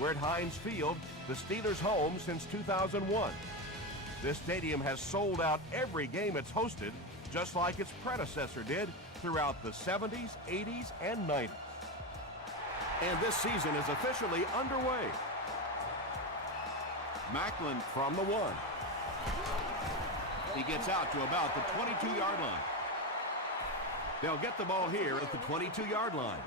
We're at Heinz Field, the Steelers' home since 2001. This stadium has sold out every game it's hosted, just like its predecessor did throughout the 70s, 80s, and 90s. And this season is officially underway. Macklin from the 1. He gets out to about the 22-yard line. They'll get the ball here at the 22-yard line.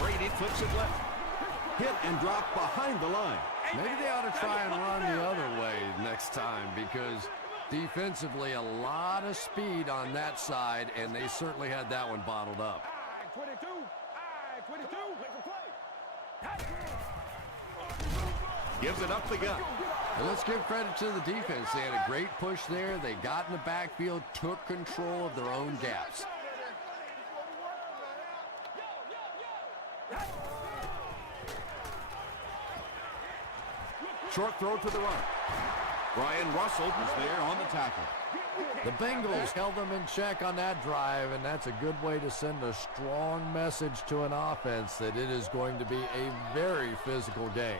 Brady flips it left. Hit and drop behind the line. Maybe they ought to try and run the other way next time, because defensively a lot of speed on that side, and they certainly had that one bottled up. Gives it up the gut. And let's give credit to the defense. They had a great push there. They got in the backfield, took control of their own gaps. Short throw to the right. Brian Russell is there on the tackle. The Bengals held them in check on that drive, and that's a good way to send a strong message to an offense that it is going to be a very physical game.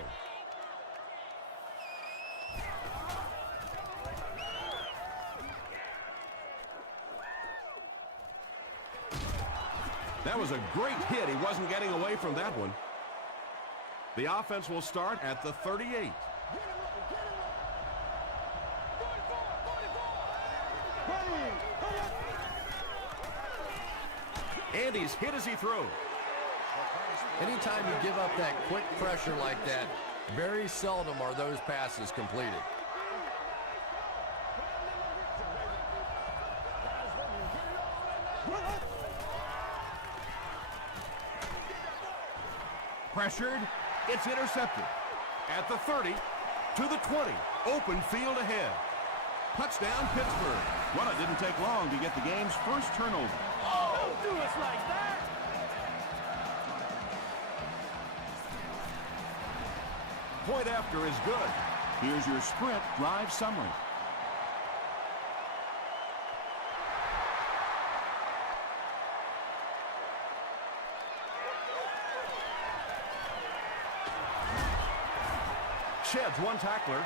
That was a great hit. He wasn't getting away from that one. The offense will start at the 38. And he's hit as he throws. Anytime you give up that quick pressure like that, very seldom are those passes completed. Pressured, it's intercepted. At the 30, to the 20, open field ahead. Touchdown, Pittsburgh. Well, it didn't take long to get the game's first turnover. Oh, don't do us like that! Point after is good. Here's your sprint drive summary. Sheds one tackler.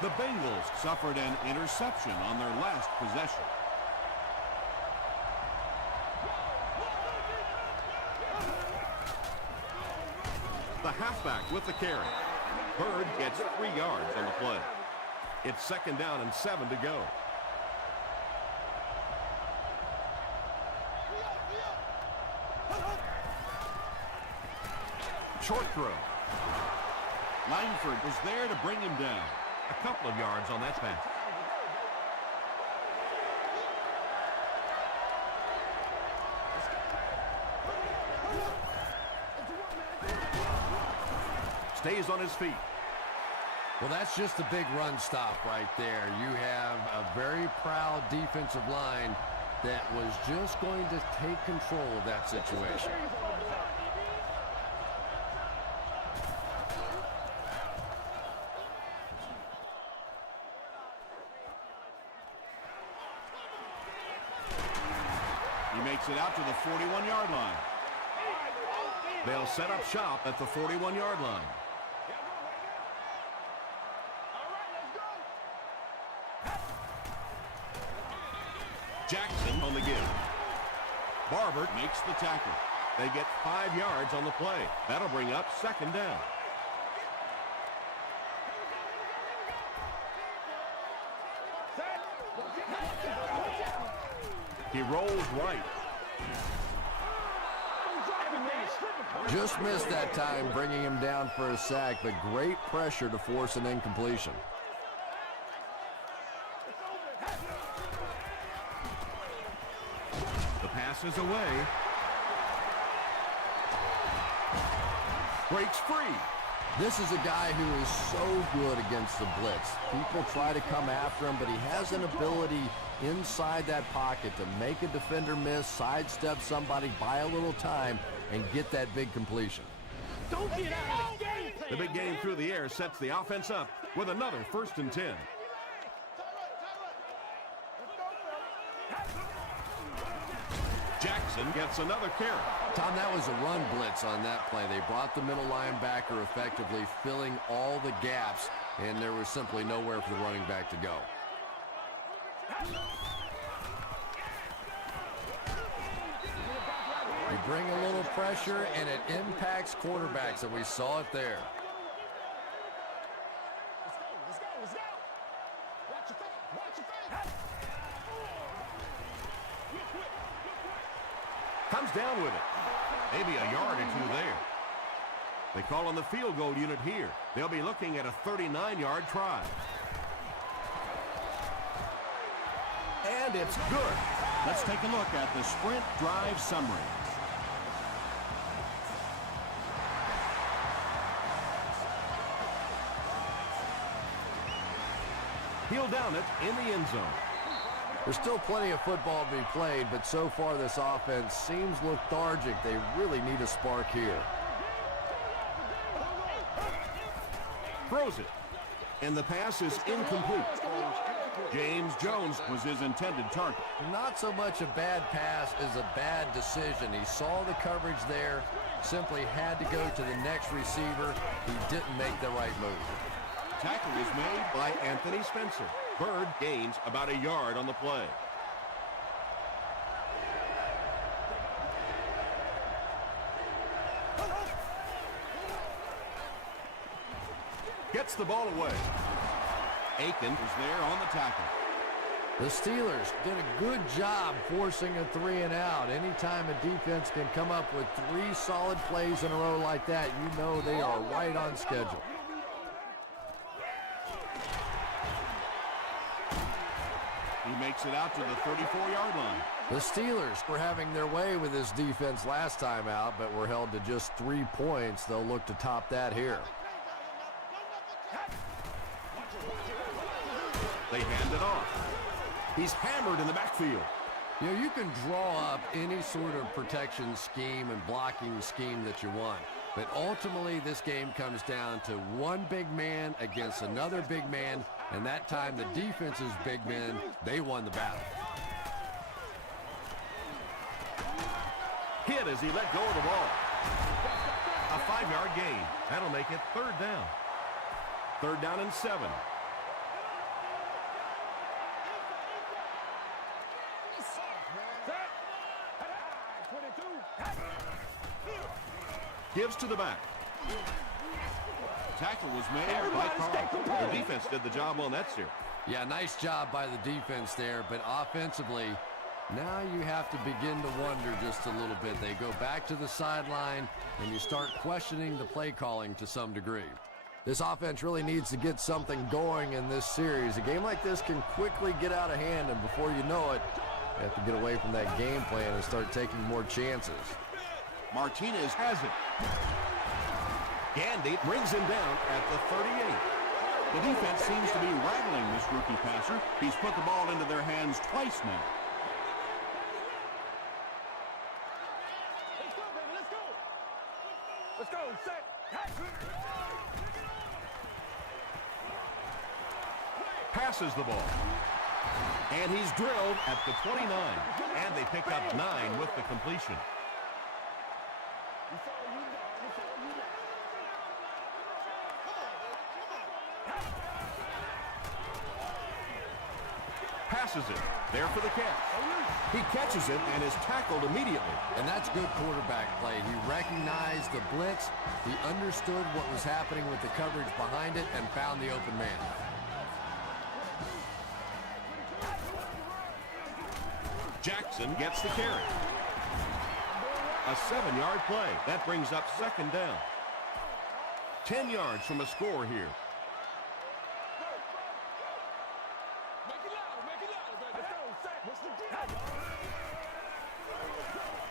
The Bengals suffered an interception on their last possession. The halfback with the carry. Bird gets 3 yards on the play. It's 2nd down and 7 to go. Short throw. Langford was there to bring him down. A couple of yards on that pass. Stays on his feet. Well, that's just a big run stop right there. You have a very proud defensive line that was just going to take control of that situation. He makes it out to the 41-yard line. They'll set up shop at the 41-yard line. Jackson on the give. Barber makes the tackle. They get 5 yards on the play. That'll bring up 2nd down. He rolls right. Just missed that time, bringing him down for a sack, but great pressure to force an incompletion. The pass is away. Breaks free. This is a guy who is so good against the blitz. People try to come after him, but he has an ability inside that pocket to make a defender miss, sidestep somebody, buy a little time, and get that big completion. Don't get out of the game plan. The big game through the air sets the offense up with another 1st and 10. Jackson gets another carry. Tom, that was a run blitz on that play. They brought the middle linebacker effectively, filling all the gaps, and there was simply nowhere for the running back to go. You bring a little pressure, and it impacts quarterbacks, and we saw it there. Let's go. Watch your face. Comes down with it. Maybe a yard or two there. They call on the field goal unit here. They'll be looking at a 39-yard try. And it's good. Let's take a look at the sprint drive summary. He'll down it in the end zone. There's still plenty of football to be played, but so far this offense seems lethargic. They really need a spark here. Throws it. And the pass is incomplete. James Jones was his intended target. Not so much a bad pass as a bad decision. He saw the coverage there, simply had to go to the next receiver. He didn't make the right move. Tackle is made by Anthony Spencer. Bird gains about a yard on the play. Gets the ball away. Aiken is there on the tackle. The Steelers did a good job forcing a 3-and-out. Anytime a defense can come up with 3 solid plays in a row like that, you know they are right on schedule. He makes it out to the 34-yard line. The Steelers were having their way with this defense last time out, but were held to just 3 points. They'll look to top that here. They hand it off. He's hammered in the backfield. You know, you can draw up any sort of protection scheme and blocking scheme that you want. But ultimately, this game comes down to one big man against another big man. And that time, the defense's big men, they won the battle. Hit as he let go of the ball. A 5-yard gain. That'll make it 3rd down. 3rd down and 7. Gives to the back. Tackle was made by Carl. The defense did the job on that series. Yeah, nice job by the defense there, but offensively, now you have to begin to wonder just a little bit. They go back to the sideline, and you start questioning the play calling to some degree. This offense really needs to get something going in this series. A game like this can quickly get out of hand, and before you know it, you have to get away from that game plan and start taking more chances. Martinez has it. Gandy brings him down at the 38. The defense seems to be rattling this rookie passer. He's put the ball into their hands twice now. Let's go, baby, let's go. Let's go, set. Passes the ball. And he's drilled at the 29. And they pick up 9 with the completion. Passes it. There for the catch. He catches it and is tackled immediately. And that's good quarterback play. He recognized the blitz. He understood what was happening with the coverage behind it and found the open man. Jackson gets the carry. A 7-yard play. That brings up 2nd down. 10 yards from a score here.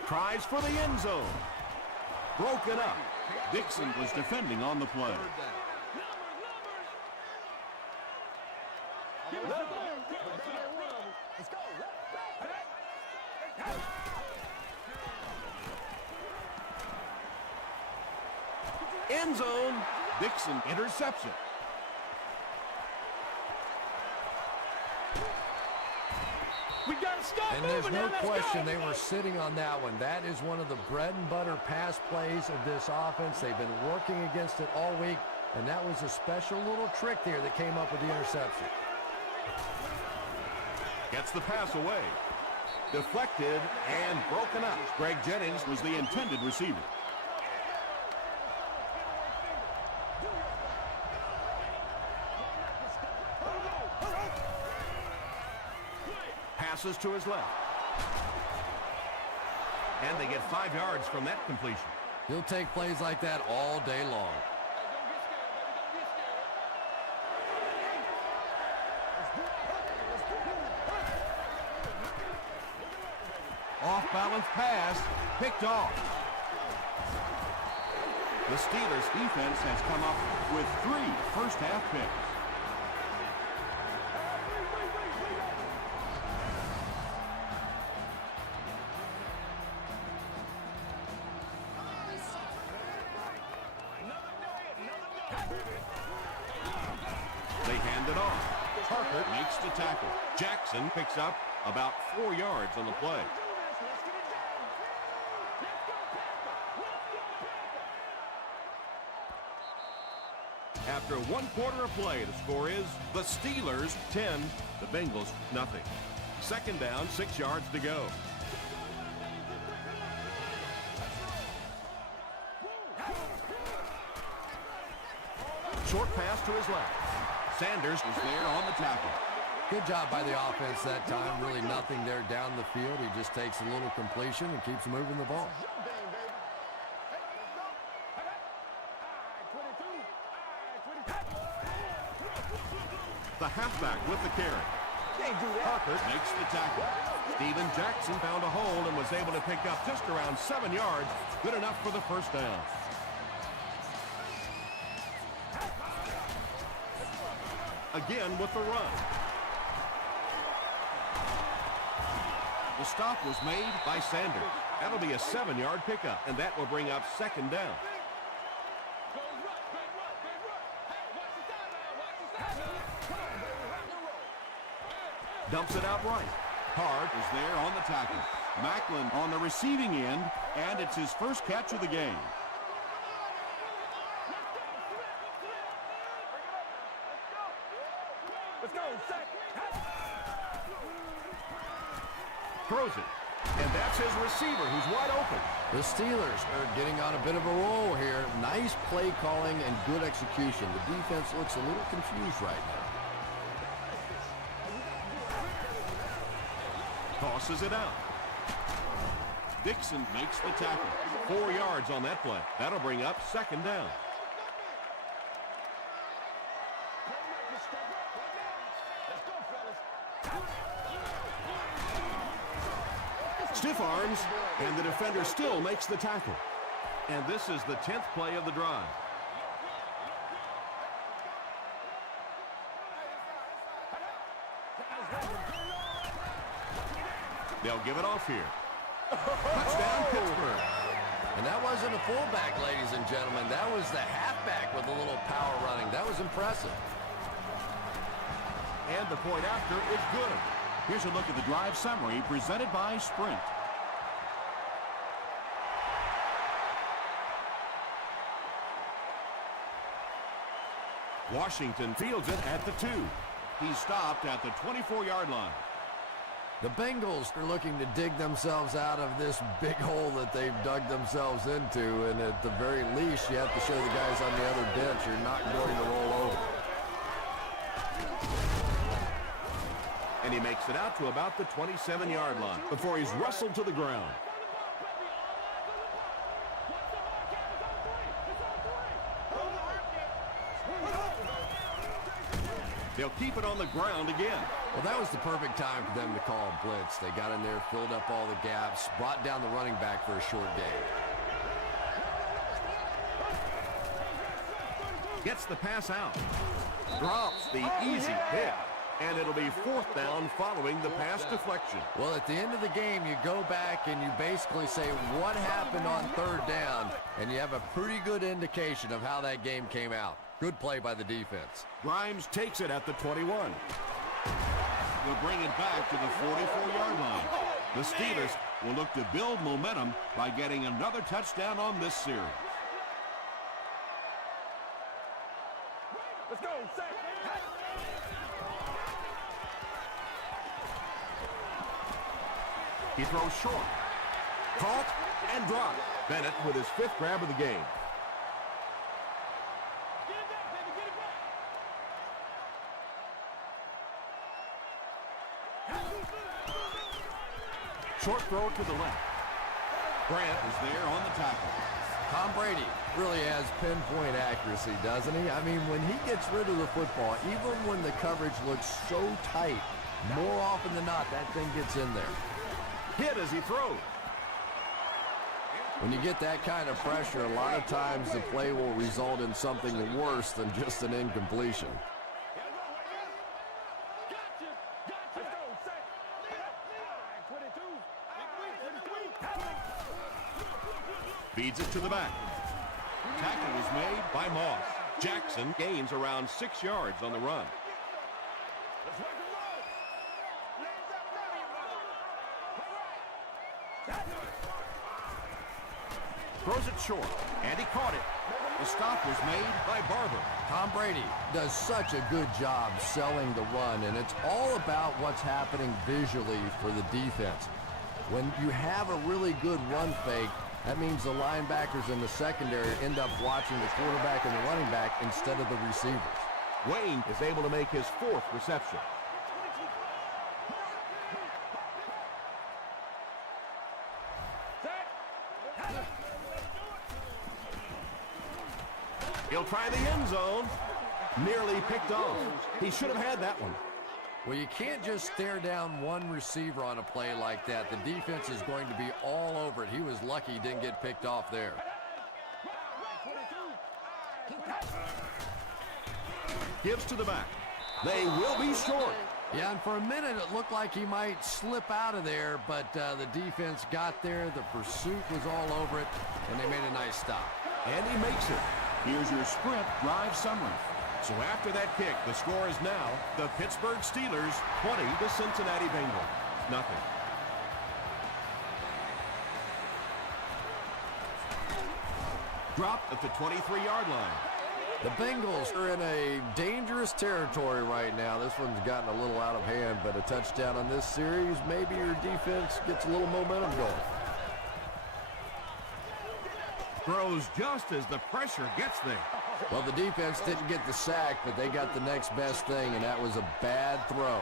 Tries for the end zone. Broken up. Dixon was defending on the play. End zone. Dixon intercepts it. We got And there's no question they were sitting on that one. That is one of the bread and butter pass plays of this offense. They've been working against it all week, and that was a special little trick there that came up with the interception. Gets the pass away. Deflected and broken up. Greg Jennings was the intended receiver. Passes to his left. And they get 5 yards from that completion. He'll take plays like that all day long. Off-balance pass, picked off. The Steelers defense has come up with 3 first-half picks. They hand it off. Parker makes the tackle. Jackson picks up about 4 yards on the play. After 1 quarter of play, the score is the Steelers 10, the Bengals nothing. Second down, 6 yards to go. Short pass to his left. Sanders is there on the tackle. Good job by the offense that time. Really nothing there down the field. He just takes a little completion and keeps moving the ball. The halfback with the carry. Parker makes the tackle. Steven Jackson found a hole and was able to pick up just around 7 yards. Good enough for the first down. Again with the run. The stop was made by Sanders. That'll be a 7-yard pickup, and that will bring up second down. Dumps it out right. Hard is there on the tackle. Macklin on the receiving end, and it's his first catch of the game. Let's go, set. Throws it. And that's his receiver who's wide open. The Steelers are getting on a bit of a roll here. Nice play calling and good execution. The defense looks a little confused right now. Tosses it out. Dixon makes the tackle. 4 yards on that play. That'll bring up second down. Stiff arms, and the defender still makes the tackle. And this is the 10th play of the drive. They'll give it off here. Touchdown, Pittsburgh. And that wasn't a fullback, ladies and gentlemen. That was the halfback with a little power running. That was impressive. And the point after is good. Here's a look at the drive summary presented by Sprint. Washington fields it at the 2. He's stopped at the 24-yard line. The Bengals are looking to dig themselves out of this big hole that they've dug themselves into, and at the very least, you have to show the guys on the other bench you're not going to roll over. And he makes it out to about the 27-yard line before he's wrestled to the ground. They'll keep it on the ground again. Well, that was the perfect time for them to call a blitz. They got in there, filled up all the gaps, brought down the running back for a short gain. Gets the pass out. Drops the easy hit. And it'll be fourth down following the pass deflection. Well, at the end of the game, you go back and you basically say what happened on third down, and you have a pretty good indication of how that game came out. Good play by the defense. Grimes takes it at the 21. will bring it back to the 44-yard line. The Steelers will look to build momentum by getting another touchdown on this series. Let's go, set. He throws short. Caught and dropped. Bennett with his 5th grab of the game. Get it back, baby, get it back. Short throw to the left. Grant is there on the tackle. Tom Brady really has pinpoint accuracy, doesn't he? I mean, when he gets rid of the football, even when the coverage looks so tight, more often than not, that thing gets in there. Hit as he throws. When you get that kind of pressure, a lot of times the play will result in something worse than just an incompletion. Gotcha. Let's go, set. 22. Feeds it to the back. Tackle was made by Moss. Jackson gains around 6 yards on the run. Let's work and roll. Legs up, ready. Throws it short, and he caught it. The stop was made by Barber. Tom Brady does such a good job selling the run, and it's all about what's happening visually for the defense. When you have a really good run fake, that means the linebackers in the secondary end up watching the quarterback and the running back instead of the receivers. Wayne is able to make his 4th reception. He'll try the end zone. Nearly picked off. He should have had that one. Well, you can't just stare down one receiver on a play like that. The defense is going to be all over it. He was lucky he didn't get picked off there. Gives to the back. They will be short. Yeah, and for a minute it looked like he might slip out of there, but the defense got there. The pursuit was all over it, and they made a nice stop. And he makes it. Here's your sprint drive summary. So after that kick, the score is now the Pittsburgh Steelers 20 to Cincinnati Bengals nothing. Dropped at the 23-yard line. The Bengals are in a dangerous territory right now. This one's gotten a little out of hand, but a touchdown on this series, maybe your defense gets a little momentum going. Throws just as the pressure gets there. Well, the defense didn't get the sack, but they got the next best thing, and that was a bad throw.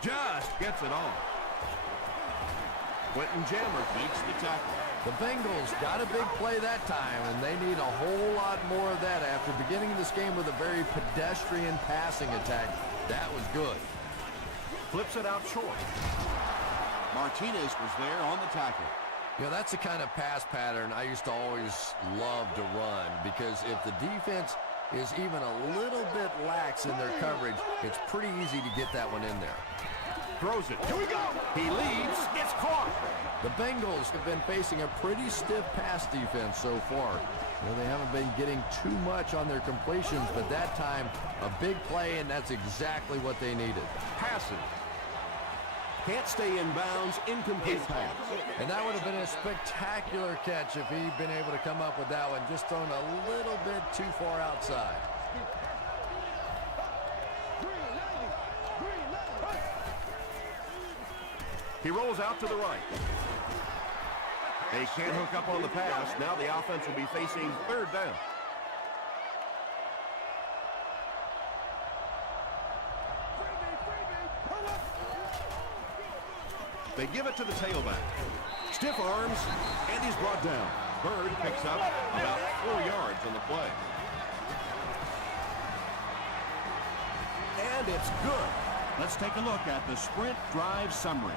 Just gets it off. Quentin Jammer makes the tackle. The Bengals got a big play that time, and they need a whole lot more of that after beginning this game with a very pedestrian passing attack. That was good. Flips it out short. Martinez was there on the tackle. You know, that's the kind of pass pattern I used to always love to run, because if the defense is even a little bit lax in their coverage, it's pretty easy to get that one in there. Throws it. Here we go. He leads. It's caught. The Bengals have been facing a pretty stiff pass defense so far. You know, they haven't been getting too much on their completions, but that time, a big play, and that's exactly what they needed. Passes. Can't stay in bounds. Incomplete pass. And that would have been a spectacular catch if he'd been able to come up with that one, just thrown a little bit too far outside. He rolls out to the right. They can't hook up on the pass. Now the offense will be facing 3rd down. They give it to the tailback. Stiff arms, and he's brought down. Bird picks up about 4 yards on the play. And it's good. Let's take a look at the sprint drive summary.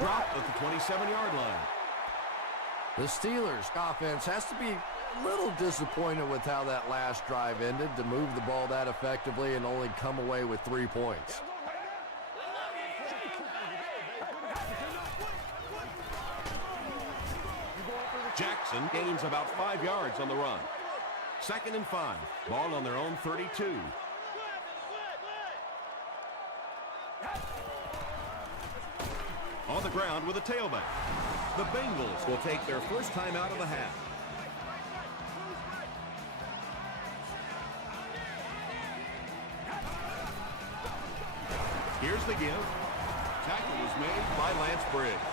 Dropped at the 27-yard line. The Steelers' offense has to be A little disappointed with how that last drive ended, to move the ball that effectively and only come away with 3 points. Jackson gains about 5 yards on the run. 2nd and 5. Ball on their own 32. On the ground with a tailback. The Bengals will take their first time out of the half. Here's the give. Tackle was made by Lance Bridge.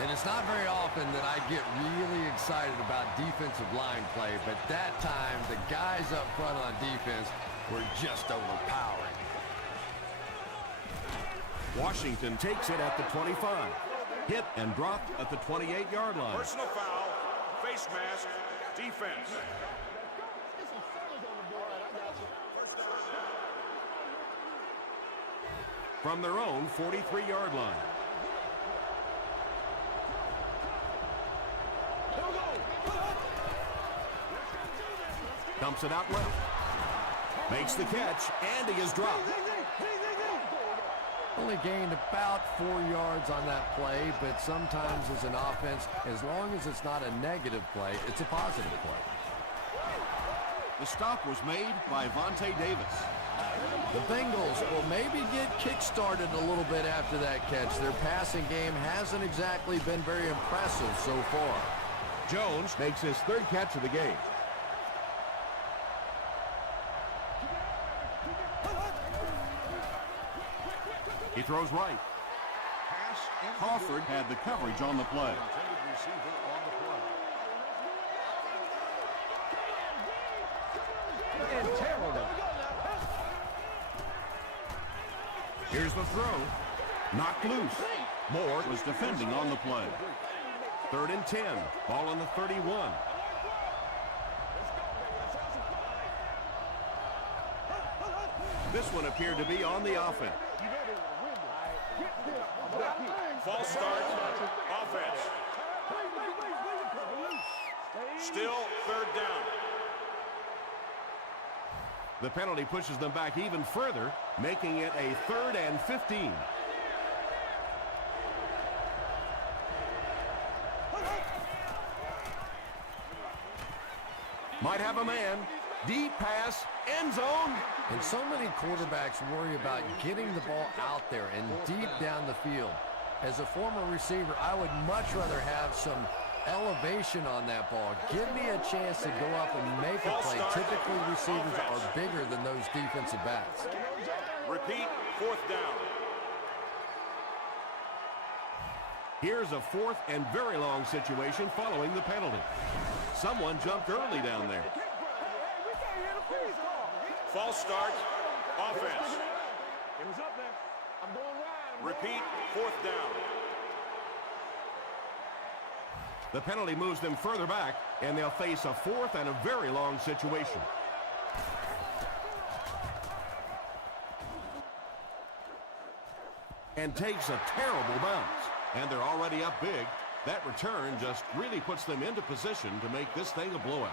And it's not very often that I get really excited about defensive line play, but that time the guys up front on defense were just overpowering. Washington takes it at the 25. Hit and dropped at the 28-yard line. Personal foul, face mask, defense. From their own 43-yard line. Dumps it out left. Makes the catch, and he is dropped. Only gained about 4 yards on that play, but sometimes as an offense, as long as it's not a negative play, it's a positive play. The stop was made by Vontae Davis. The Bengals will maybe get kick-started a little bit after that catch. Their passing game hasn't exactly been very impressive so far. Jones makes his 3rd catch of the game. He throws right. Crawford had the coverage on the play. Here's the throw. Knocked loose. Moore Was defending on the play. 3rd and 10. Ball on the 31. This one appeared to be on the offense. False start, offense. Still 3rd down. The penalty pushes them back even further, making it a 3rd and 15. Might have a man. Deep pass, end zone. And so many quarterbacks worry about getting the ball out there and deep down the field. As a former receiver, I would much rather have some elevation on that ball. Give me a chance to go up and make a play. Typically, receivers are bigger than those defensive backs. Repeat, 4th down. Here's a 4th and very long situation following the penalty. Someone jumped early down there. False start, offense. Repeat, 4th down. The penalty moves them further back, and they'll face a 4th and a very long situation. And takes a terrible bounce. And they're already up big. That return just really puts them into position to make this thing a blowout.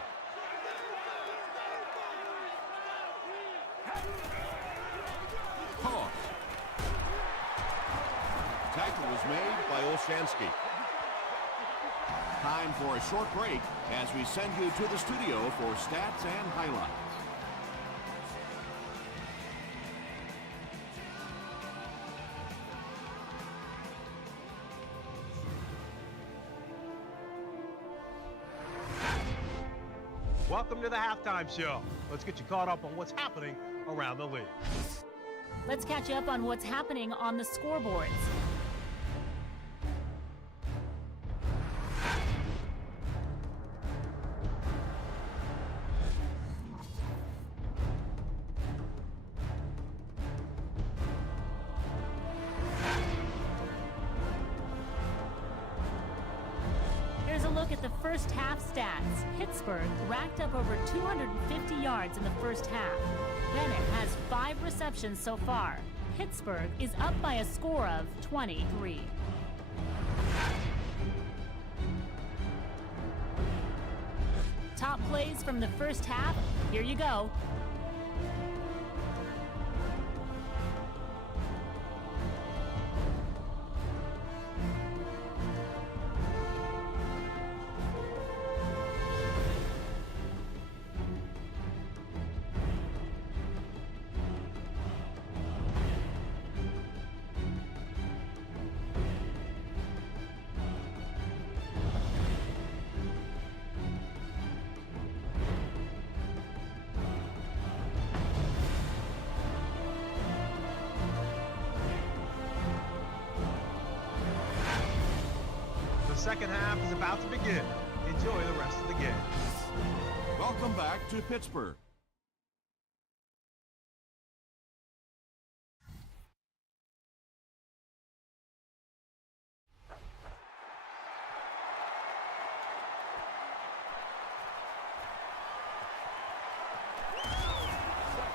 Pause. Tackle was made by Olshansky. Time for a short break as we send you to the studio for stats and highlights. Welcome to the halftime show. Let's get you caught up on what's happening around the league. Let's catch you up on what's happening on the scoreboards. Here's a look at the first half stats. Pittsburgh racked up over 250 yards in the first half. Bennett has 5 receptions so far. Pittsburgh is up by a score of 23. top plays from the first half? Here you go. The second half is about to begin. Enjoy the rest of the game. Welcome back to Pittsburgh.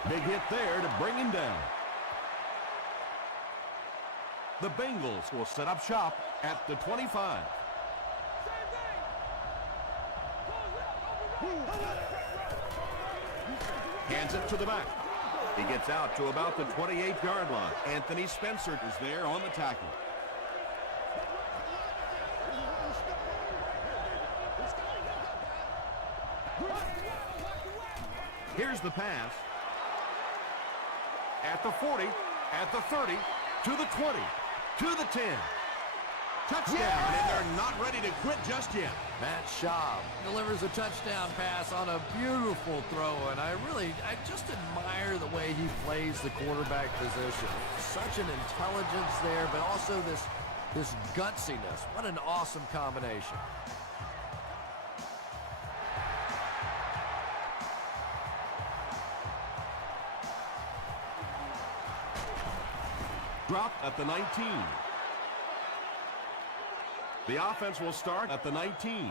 Big hit there to bring him down. The Bengals will set up shop at the 25. Hands it to the back. He gets out to about the 28-yard line. Anthony Spencer is there on the tackle. Here's the pass. At the 40, at the 30, to the 20, to the 10. Touchdown, and they're not ready to quit just yet. Matt Schaub delivers a touchdown pass on a beautiful throw, and I just admire the way he plays the quarterback position. Such an intelligence there, but also this gutsiness. What an awesome combination. Dropped at the 19. The offense will start at the 19.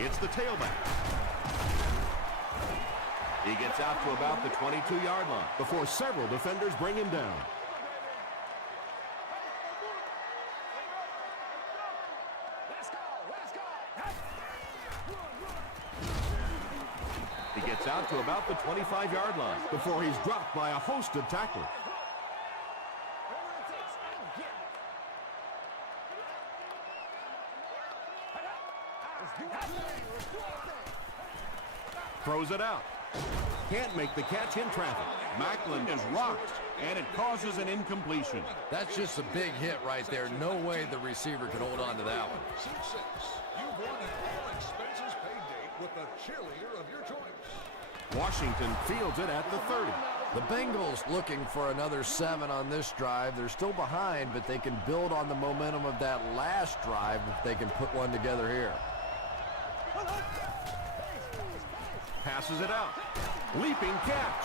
It's the tailback. He gets out to about the 22-yard line before several defenders bring him down. He gets out to about the 25-yard line before he's dropped by a host of tacklers. Throws it out. Can't make the catch in traffic. Macklin is rocked, and it causes an incompletion. That's just a big hit right there. No way the receiver could hold on to that one. Seat 6. You've won an all-expenses-paid date with the cheerleader of your choice. Washington fields it at the 30. The Bengals looking for another 7 on this drive. They're still behind, but they can build on the momentum of that last drive if they can put one together here. Passes it out. Leaping catch.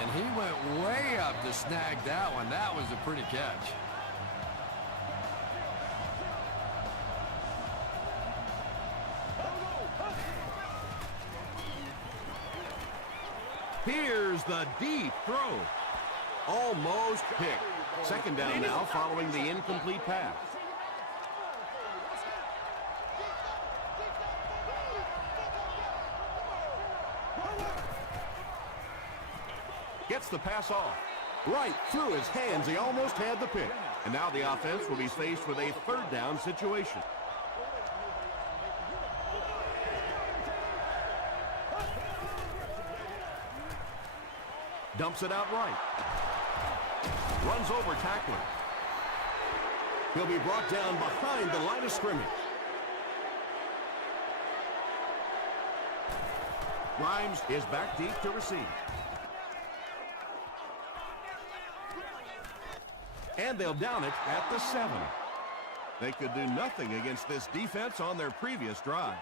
And he went way up to snag that one. That was a pretty catch. Here's the deep throw. Almost picked. Second down now following the incomplete pass. Gets the pass off. Right through his hands. He almost had the pick. And now the offense will be faced with a third down situation. Dumps it out right. Runs over tackler. He'll be brought down behind the line of scrimmage. Grimes is back deep to receive. And they'll down it at the 7. They could do nothing against this defense on their previous drive.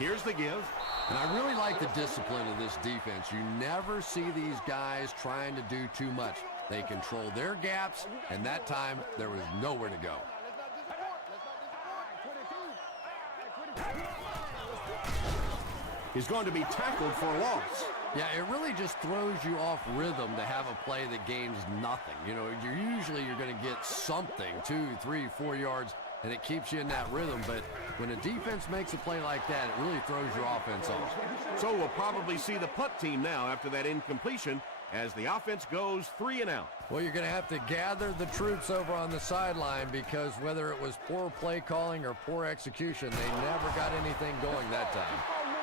Here's the give. And I really like the discipline of this defense. You never see these guys trying to do too much. They control their gaps, and that time there was nowhere to go. is going to be tackled for a loss. Yeah, it really just throws you off rhythm to have a play that gains nothing. You know, you're going to get something, 2, 3, 4 yards, and it keeps you in that rhythm. But when a defense makes a play like that, it really throws your offense off. So we'll probably see the punt team now after that incompletion as the offense goes 3 and out. Well, you're going to have to gather the troops over on the sideline because whether it was poor play calling or poor execution, they never got anything going that time.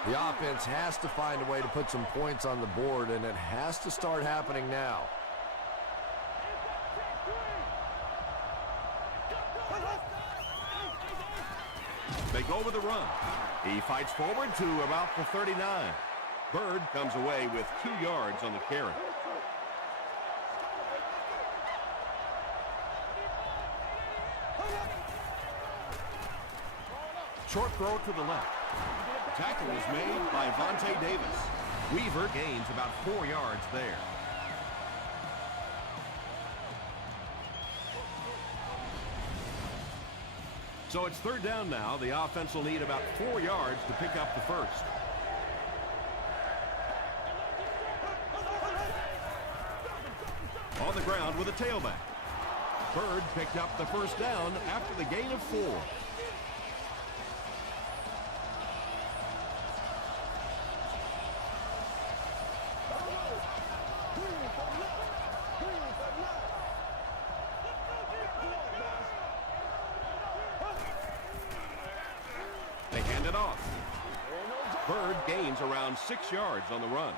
The offense has to find a way to put some points on the board, and it has to start happening now. They go with the run. He fights forward to about the 39. Bird comes away with 2 yards on the carry. Short throw to the left. Tackle is made by Vontae Davis. Weaver gains about 4 yards there. So it's 3rd down now. The offense will need about 4 yards to pick up the first. On the ground with a tailback. Bird picked up the first down after the gain of 4. They hand it off. Bird gains around 6 yards on the run.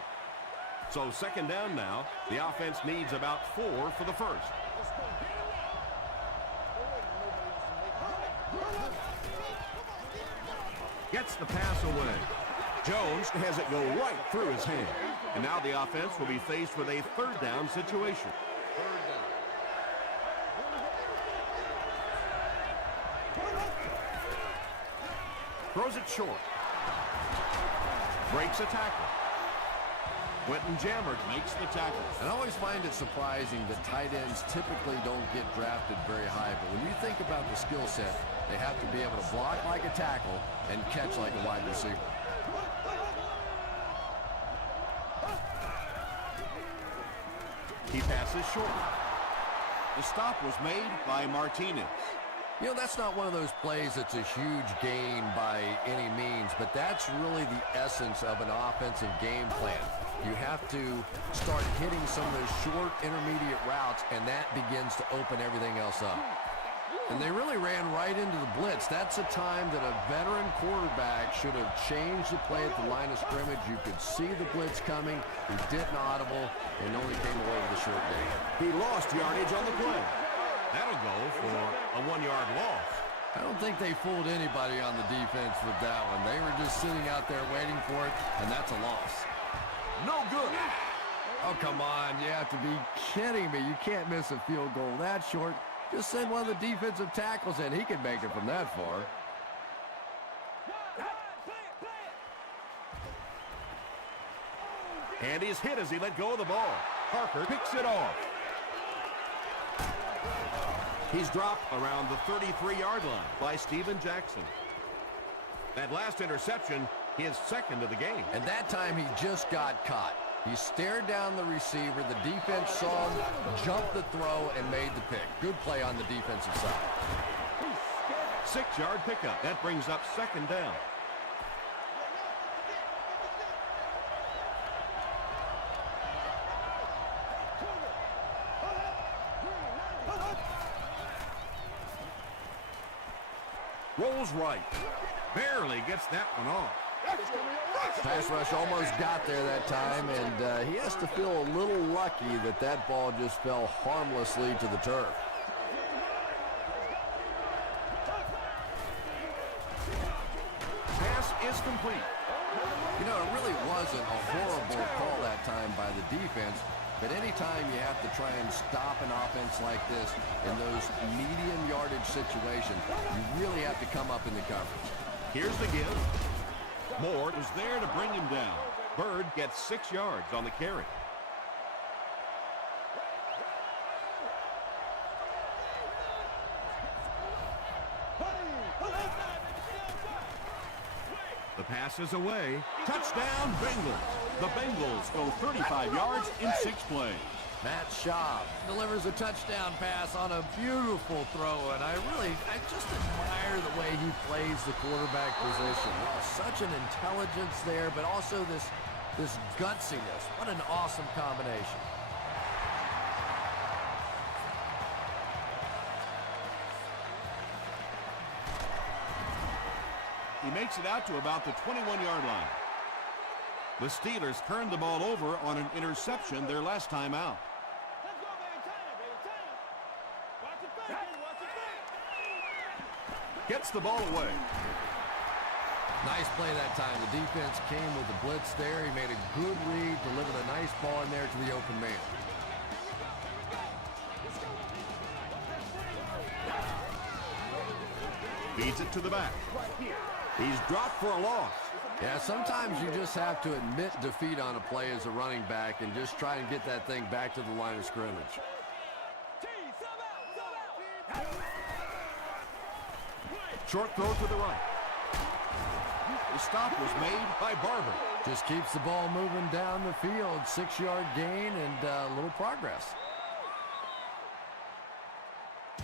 So 2nd down now. The offense needs about 4 for the first. Gets the pass away. Jones has it go right through his hand. And now the offense will be faced with a 3rd down situation. Throws it short. Breaks a tackle. Quentin Jammert makes the tackle. And I always find it surprising that tight ends typically don't get drafted very high. But when you think about the skill set, they have to be able to block like a tackle and catch like a wide receiver. He passes short. The stop was made by Martinez. You know, that's not one of those plays that's a huge gain by any means, but that's really the essence of an offensive game plan. You have to start hitting some of those short intermediate routes, and that begins to open everything else up. And they really ran right into the blitz. That's a time that a veteran quarterback should have changed the play at the line of scrimmage. You could see the blitz coming. He didn't audible and only came away with a short gain. He lost yardage on the play. That'll go for a 1-yard loss. I don't think they fooled anybody on the defense with that one. They were just sitting out there waiting for it, and that's a loss. No good. Oh, come on. You have to be kidding me. You can't miss a field goal that short. Just send one of the defensive tackles in. He can make it from that far. And he's hit as he let go of the ball. Parker picks it off. He's dropped around the 33-yard line by Steven Jackson. That last interception, his 2nd of the game. And that time he just got caught. He stared down the receiver. The defense saw him, jumped the throw, and made the pick. Good play on the defensive side. 6-yard pickup. That brings up 2nd down. Rolls right. Barely gets that one off. Pass rush almost got there that time, and he has to feel a little lucky that that ball just fell harmlessly to the turf. Pass is complete. You know, it really wasn't a horrible call that time by the defense, but anytime you have to try and stop an offense like this in those medium yardage situations, you really have to come up in the coverage. Here's the give. Moore was there to bring him down. Bird gets 6 yards on the carry. The pass is away. Touchdown, Bengals. The Bengals go 35 yards in 6 plays. Matt Schaub delivers a touchdown pass on a beautiful throw, and I just admire the way he plays the quarterback position. Such an intelligence there, but also this gutsiness. What an awesome combination. He makes it out to about the 21-yard line. The Steelers turned the ball over on an interception their last time out. Gets the ball away. Nice play that time. The defense came with the blitz there. He made a good read, delivered a nice ball in there to the open man. Feeds it to the back. He's dropped for a loss. Yeah, sometimes you just have to admit defeat on a play as a running back and just try and get that thing back to the line of scrimmage. Short throw to the right. The stop was made by Barber. Just keeps the ball moving down the field. 6-yard gain and a little progress.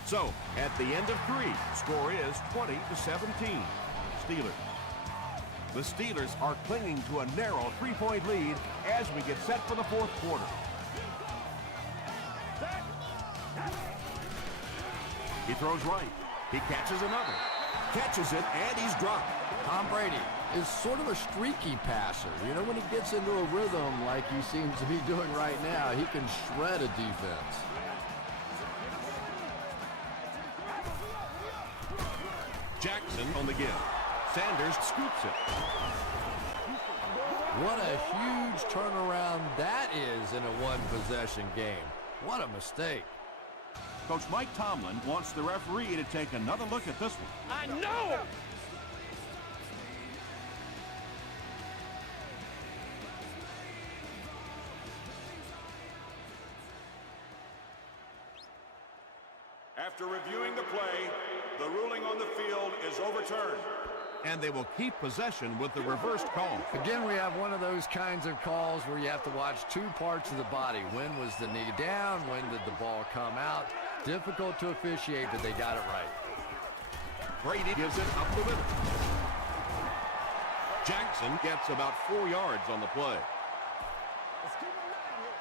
So, at the end of 3, score is 20-17. Steelers. The Steelers are clinging to a narrow 3-point lead as we get set for the 4th quarter. He throws right. He catches another. Catches it, and he's dropped. Tom Brady is sort of a streaky passer. You know, when he gets into a rhythm like he seems to be doing right now, he can shred a defense. Jackson on the give. Sanders scoops it. What a huge turnaround that is in a one-possession game. What a mistake. Coach Mike Tomlin wants the referee to take another look at this one. I know! After reviewing the play, the ruling on the field is overturned. And they will keep possession with the reversed call. Again, we have one of those kinds of calls where you have to watch 2 parts of the body. When was the knee down? When did the ball come out? Difficult to officiate, but they got it right. Brady gives it up the middle. Jackson gets about 4 yards on the play. Let's keep it alive here.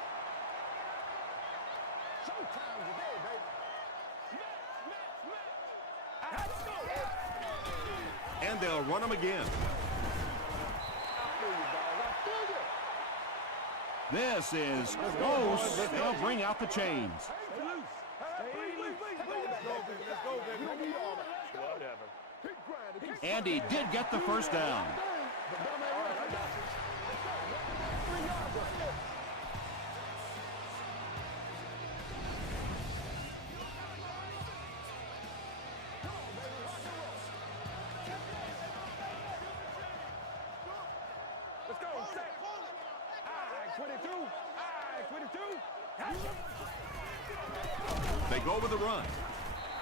Showtime today, baby. And they'll run him again. This is close. They'll bring out the chains. And he did get the first down. Let's go. Set. I-22. I-22. They go with the run.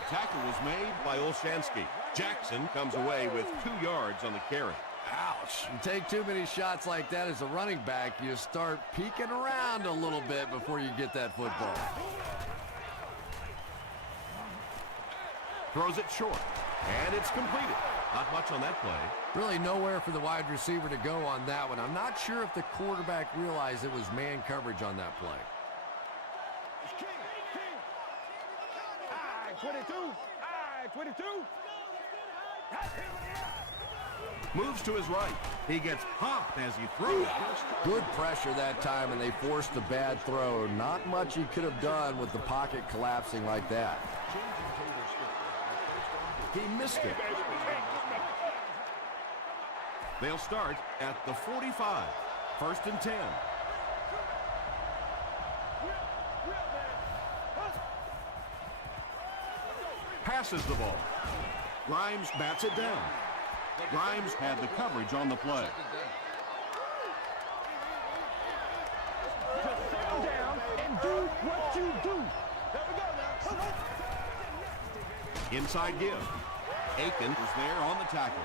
Tackle was made by Olshansky. Jackson comes away with 2 yards on the carry. Ouch. You take too many shots like that as a running back, you start peeking around a little bit before you get that football. Throws it short. And it's completed. Not much on that play. Really nowhere for the wide receiver to go on that one. I'm not sure if the quarterback realized it was man coverage on that play. I-22. I-22. Moves to his right. He gets popped as he throws. Good pressure that time, and they forced a bad throw. Not much he could have done with the pocket collapsing like that. He missed it. They'll start at the 45. 1st and 10. Passes the ball. Grimes bats it down. Grimes had the coverage on the play. Just settle down and do what you do. There we go now. Inside give. Aiken was there on the tackle.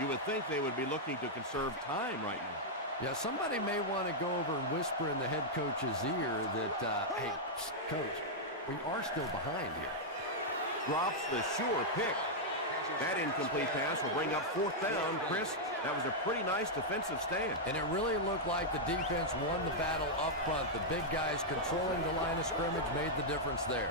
You would think they would be looking to conserve time right now. Yeah, somebody may want to go over and whisper in the head coach's ear that, hey, coach, we are still behind here. Drops the sure pick. That incomplete pass will bring up 4th down. Chris, that was a pretty nice defensive stand. And it really looked like the defense won the battle up front. The big guys controlling the line of scrimmage made the difference there.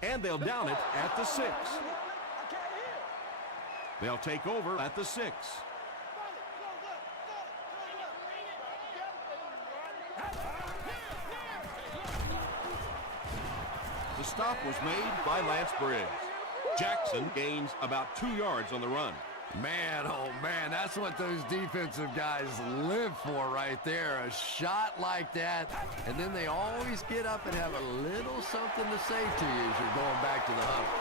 And they'll down it at the 6. They'll take over at the 6. The stop was made by Lance Briggs. Jackson gains about 2 yards on the run. Man, oh man, that's what those defensive guys live for right there. A shot like that, and then they always get up and have a little something to say to you as you're going back to the huddle.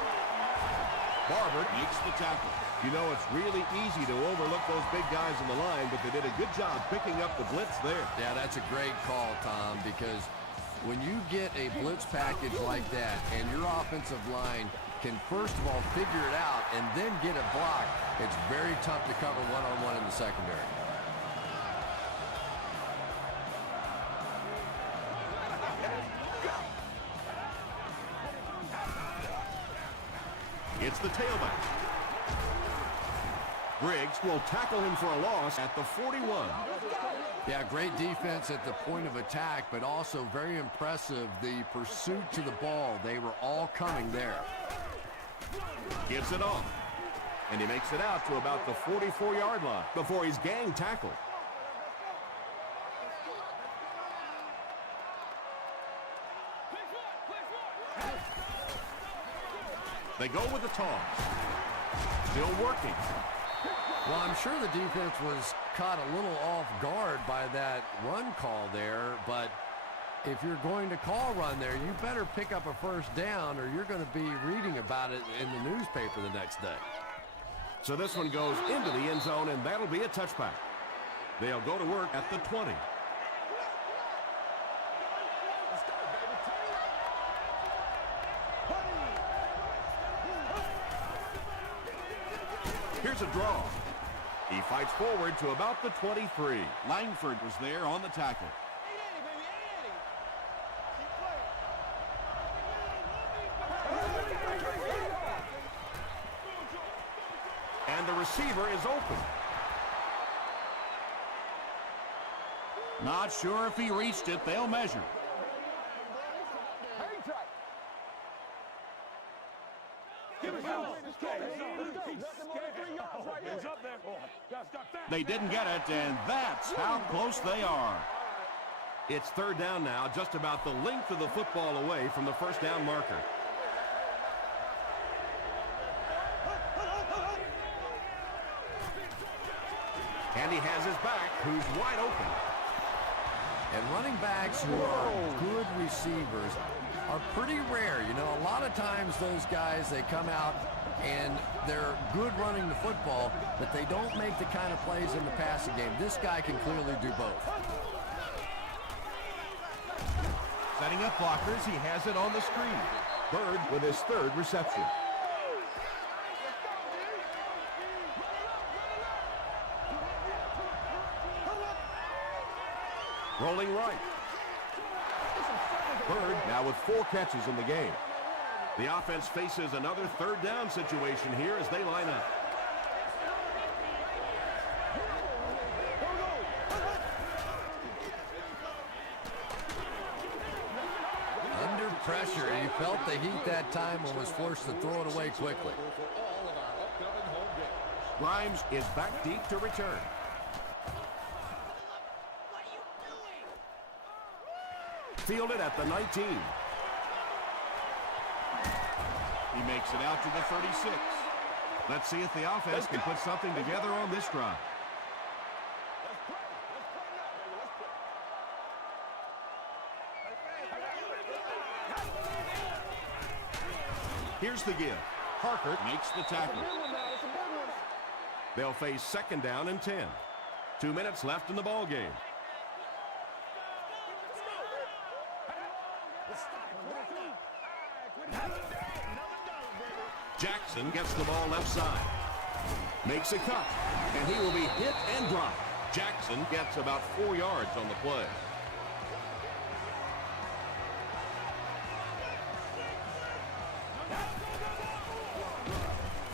Barber makes the tackle. You know, it's really easy to overlook those big guys in the line, but they did a good job picking up the blitz there. Yeah, that's a great call, Tom, because when you get a blitz package like that and your offensive line can first of all figure it out and then get it blocked, it's very tough to cover one-on-one in the secondary. It's the tailback. Briggs will tackle him for a loss at the 41. Yeah, great defense at the point of attack, but also very impressive the pursuit to the ball. They were all coming there. Gives it off. And he makes it out to about the 44-yard line before he's gang tackled. They go with the toss. Still working. Well, I'm sure the defense was caught a little off guard by that run call there, but if you're going to call run there, you better pick up a first down or you're going to be reading about it in the newspaper the next day. So this one goes into the end zone, and that'll be a touchback. They'll go to work at the 20. Here's a draw. He fights forward to about the 23. Langford was there on the tackle. And the receiver is open. Not sure if he reached it. They'll measure. They didn't get it, and that's how close they are. It's third down now, just about the length of the football away from the first down marker. And he has his back, who's wide open. And running backs who are good receivers are pretty rare. You know, a lot of times those guys, they come out and they're good running the football, but they don't make the kind of plays in the passing game. This guy can clearly do both. Setting up blockers, he has it on the screen. Bird with his third reception. Rolling right. Bird now with 4 catches in the game. The offense faces another third down situation here as they line up. Under pressure, he felt the heat that time and was forced to throw it away quickly. Grimes is back deep to return. Fielded at the 19. He makes it out to the 36. Let's see if the offense can put something together on this drive. Here's the give. Harker makes the tackle. They'll face second down and 10. 2 minutes left in the ball game. Jackson gets the ball left side. Makes a cut, and he will be hit and dropped. Jackson gets about 4 yards on the play.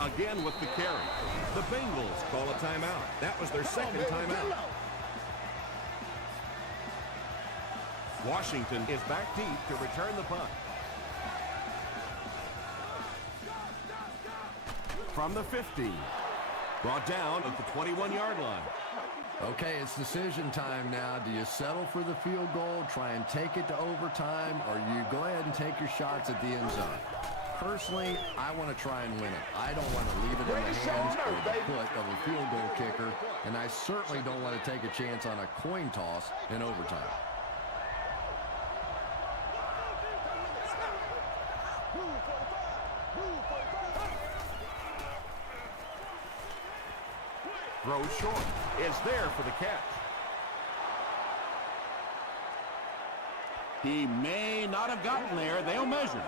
Again with the carry. The Bengals call a timeout. That was their second timeout. Washington is back deep to return the punt. From the 50. Brought down at the 21-yard line. Okay, it's decision time now. Do you settle for the field goal, try and take it to overtime, or you go ahead and take your shots at the end zone? Personally, I want to try and win it. I don't want to leave it in the hands or the foot of a field goal kicker, and I certainly don't want to take a chance on a coin toss in overtime. Throws short. Is there for the catch. He may not have gotten there. They'll measure.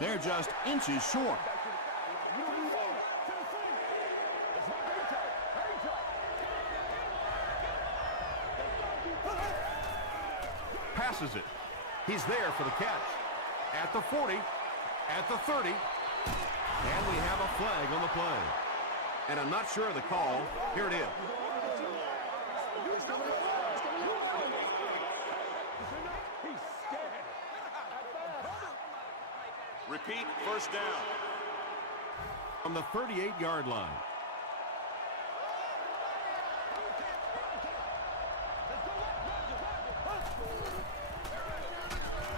They're just inches short. Passes it. He's there for the catch. At the 40, at the 30, and we have a flag on the play. And I'm not sure of the call. Here it is. Repeat, first down. On the 38-yard line.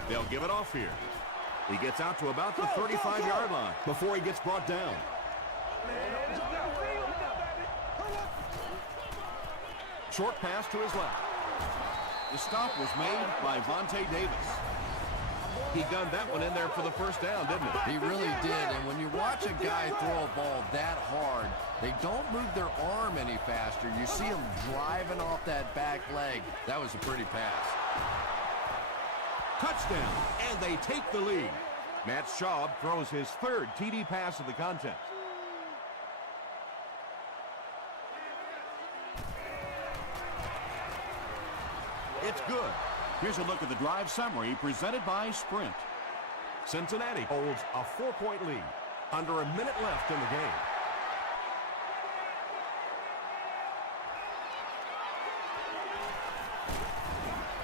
They'll give it off here. He gets out to about the 35-yard line before he gets brought down. Short pass to his left. The stop was made by Vontae Davis. He gunned that one in there for the first down, didn't he? He really did, and when you watch a guy throw a ball that hard, they don't move their arm any faster. You see him driving off that back leg. That was a pretty pass. Touchdown, and they take the lead. Matt Schaub throws his third TD pass of the contest. It's good. Here's a look at the drive summary presented by Sprint. Cincinnati holds a 4-point lead. Under a minute left in the game.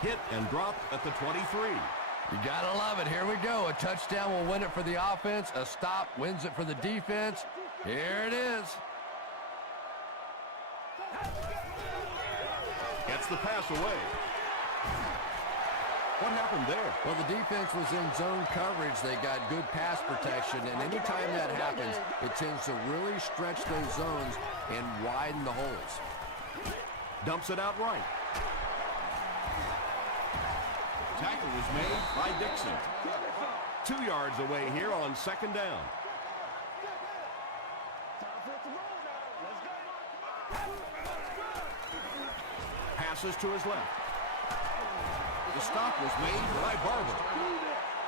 Hit and dropped at the 23. You gotta love it. Here we go. A touchdown will win it for the offense. A stop wins it for the defense. Here it is. Gets the pass away. What happened there? Well, the defense was in zone coverage. They got good pass protection, and anytime that happens, it tends to really stretch those zones and widen the holes. Dumps it out right. Tackle was made by Dixon. 2 yards away here on second down. Passes to his left. The stop was made by Barber.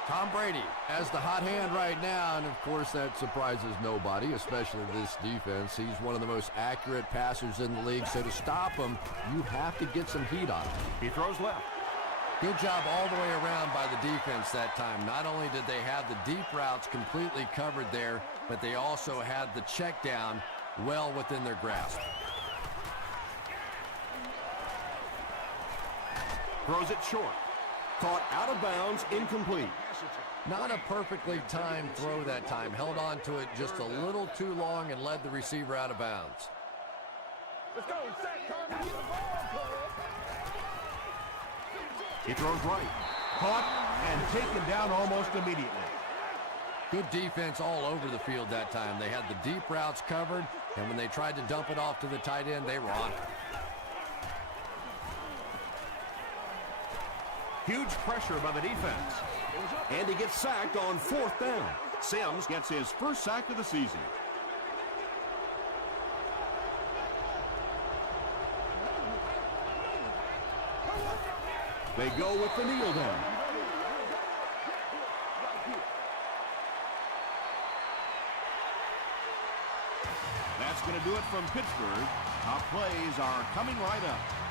Tom Brady has the hot hand right now, and of course that surprises nobody, especially this defense. He's one of the most accurate passers in the league, so to stop him, you have to get some heat on him. He throws left. Good job all the way around by the defense that time. Not only did they have the deep routes completely covered there, but they also had the check down well within their grasp. Throws it short. Caught out of bounds, incomplete. Not a perfectly timed throw that time. Held on to it just a little too long and led the receiver out of bounds. Let's go. He throws right. Caught and taken down almost immediately. Good defense all over the field that time. They had the deep routes covered, and when they tried to dump it off to the tight end, they were on it. Huge pressure by the defense. And he gets sacked on fourth down. Sims gets his first sack of the season. They go with the kneel down. That's going to do it from Pittsburgh. Our plays are coming right up.